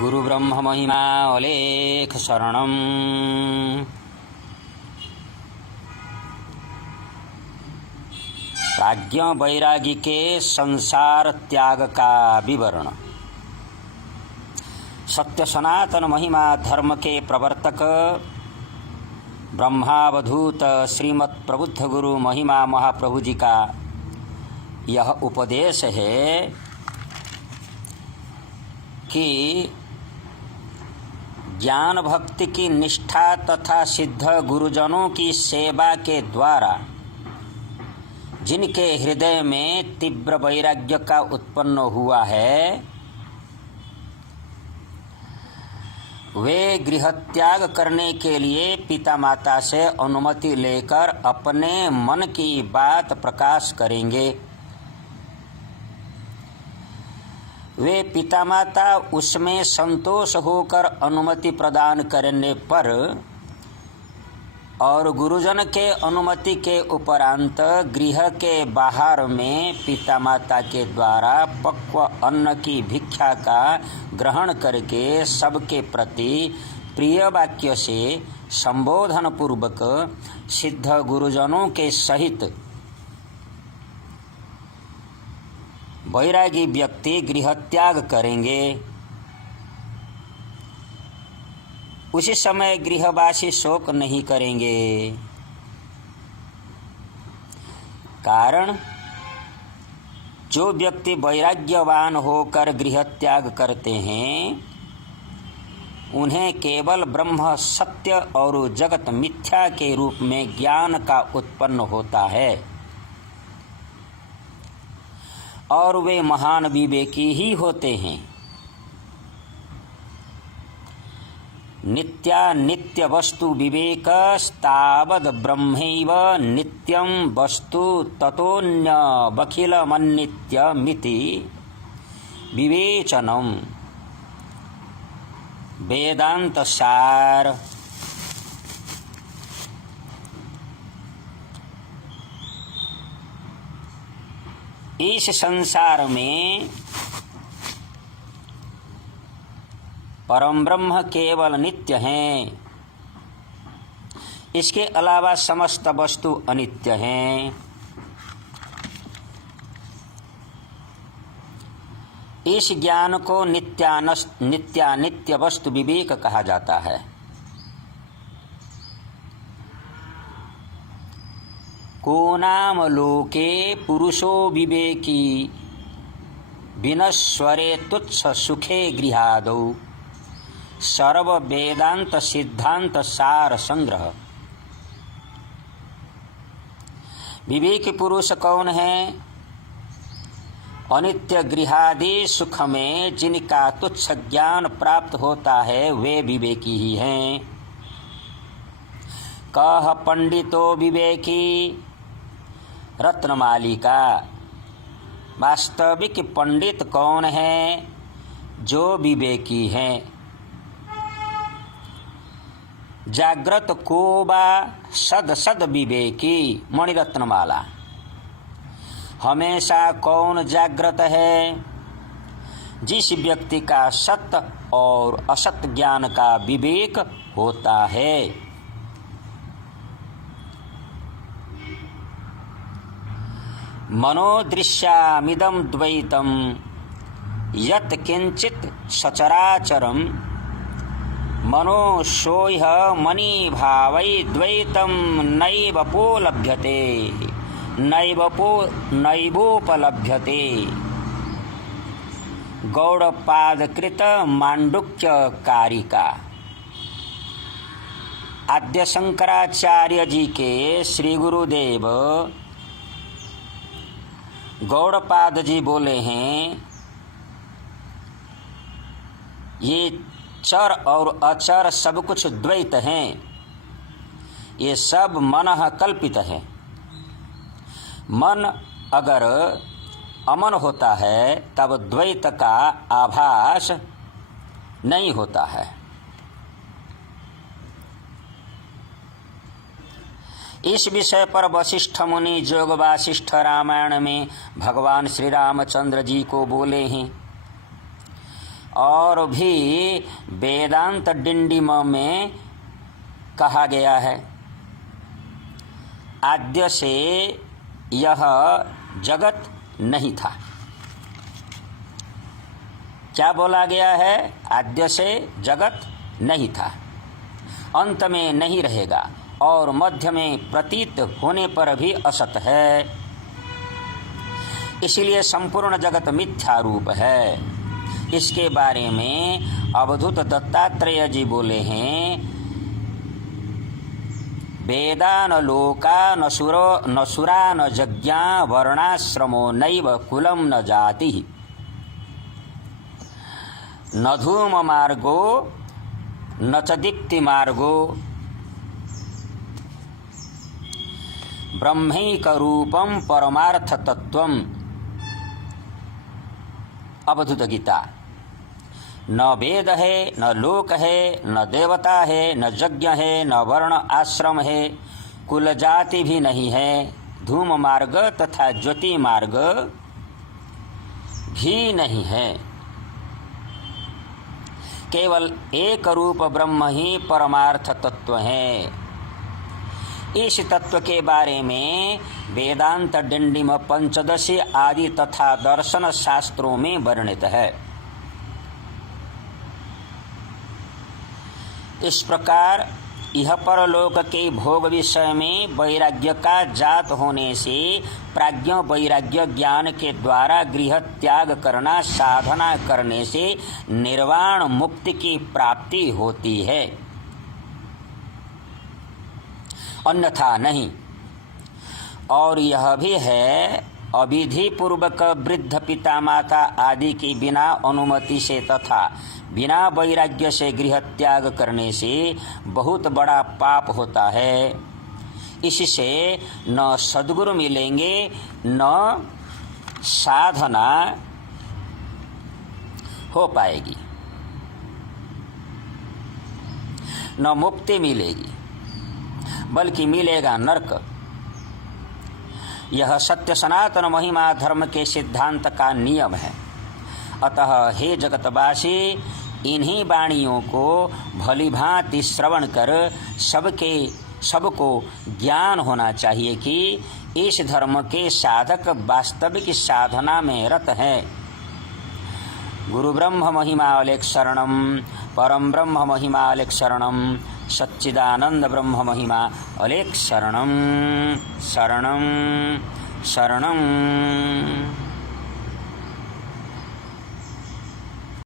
गुरु ब्रह्म महिमा अलेख शरणम। प्राज्ञ वैरागी के संसार त्याग का विवरण। सत्य सनातन महिमा धर्म के प्रवर्तक ब्रह्मावधूत श्रीमद् प्रबुद्ध गुरु महिमा महाप्रभु जी का यह उपदेश है कि ज्ञान भक्ति की निष्ठा तथा सिद्ध गुरुजनों की सेवा के द्वारा जिनके हृदय में तीव्र वैराग्य का उत्पन्न हुआ है, वे गृहत्याग करने के लिए पिता माता से अनुमति लेकर अपने मन की बात प्रकाश करेंगे। वे पिता माता उसमें संतोष होकर अनुमति प्रदान करने पर और गुरुजन के अनुमति के उपरांत गृह के बाहर में पिता माता के द्वारा पक्व अन्न की भिक्षा का ग्रहण करके सबके प्रति प्रिय वाक्य से संबोधन पूर्वक सिद्ध गुरुजनों के सहित वैरागी व्यक्ति गृहत्याग करेंगे। उसी समय गृहवासी शोक नहीं करेंगे। कारण जो व्यक्ति वैराग्यवान होकर गृहत्याग करते हैं, उन्हें केवल ब्रह्म सत्य और जगत मिथ्या के रूप में ज्ञान का उत्पन्न होता है और वे महान विवेकी ही होते हैं। नित्य वस्तु विवेकस्तावद् ब्रह्मैव नित्यं वस्तु ततोऽन्यबखिलमन्नित्यमिति विवेचनम्। वेदांत सार। इस संसार में परम ब्रह्म केवल नित्य हैं, इसके अलावा समस्त वस्तु अनित्य हैं। इस ज्ञान को नित्यानित्य वस्तु विवेक कहा जाता है। को नाम लोके पुरुषो विवेकी विनश्वरे तुच्छ सुखे गृहादौ सर्व वेदांत सिद्धांत सार संग्रह। विवेकी पुरुष कौन है? अनित्य गृहादि सुख में जिनका तुच्छ ज्ञान प्राप्त होता है, वे विवेकी ही हैं। कह पंडितो विवेकी रत्नमालिका। वास्तविक पंडित कौन है? जो विवेकी हैं। जागृत को बा सद विवेकी मणिरत्नमाला। हमेशा कौन जागृत है? जिस व्यक्ति का सत्य और असत ज्ञान का विवेक होता है। मनोदृश्यामिदं द्वैतं यत् किंचित् सचराचरं मनोशोह्य मणिभावै द्वैतं नैवोपलभ्यते। गौड़पादकृत मांडुक्य कारिका। आद्य शंकराचार्य जी के श्री गुरुदेव गौड़पाद जी बोले हैं, ये चर और अचर सब कुछ द्वैत हैं, ये सब मनः कल्पित है। मन अगर अमन होता है तब द्वैत का आभास नहीं होता है। इस विषय पर वशिष्ठ मुनि जोग वासिष्ठ रामायण में भगवान श्री रामचंद्र जी को बोले हैं, और भी वेदांत डिंडिम में कहा गया है, आद्य से यह जगत नहीं था। क्या बोला गया है? आद्य से जगत नहीं था, अंत में नहीं रहेगा और मध्य में प्रतीत होने पर भी असत है, इसलिए संपूर्ण जगत मिथ्या रूप है। इसके बारे में अवधूत दत्तात्रेय जी बोले हैं, वेदा न लोका न सुरा न यज्ञा वर्णाश्रमो नैव कुलम न जाति न धूम मार्गो न च दीप्ति मार्गो ब्रह्मैक रूपम परमार्थ तत्वम। अवधूत गीता। न वेद है, न लोक है, न देवता है, न यज्ञ है, न वर्ण आश्रम है, कुल जाति भी नहीं है, धूम मार्ग तथा ज्योति मार्ग भी नहीं है, केवल एक रूप ब्रह्म ही परमार्थ तत्व है। इस तत्व के बारे में वेदांत डिंडिम पंचदशी आदि तथा दर्शन शास्त्रों में वर्णित है। इस प्रकार यह परलोक के भोग विषय में वैराग्य का जात होने से प्राज्ञ वैराग्य ज्ञान के द्वारा गृह त्याग करना साधना करने से निर्वाण मुक्ति की प्राप्ति होती है, अन्यथा नहीं। और यह भी है, अविधि पूर्वक वृद्ध पिता माता आदि की बिना अनुमति से तथा बिना वैराग्य से गृह त्याग करने से बहुत बड़ा पाप होता है। इससे न सद्गुरु मिलेंगे, न साधना हो पाएगी, न मुक्ति मिलेगी, बल्कि मिलेगा नरक। यह सत्य सनातन महिमा धर्म के सिद्धांत का नियम है। अतः हे जगतवासी, इन्हीं वाणियों को भलीभांति श्रवण कर सबको ज्ञान होना चाहिए कि इस धर्म के साधक वास्तविक साधना में रत हैं। गुरु ब्रह्म महिमालेख शरणम, परम ब्रह्म महिमालेख शरणम, सच्चिदानंद ब्रह्म महिमा अलेख शरणम शरणम शरणम।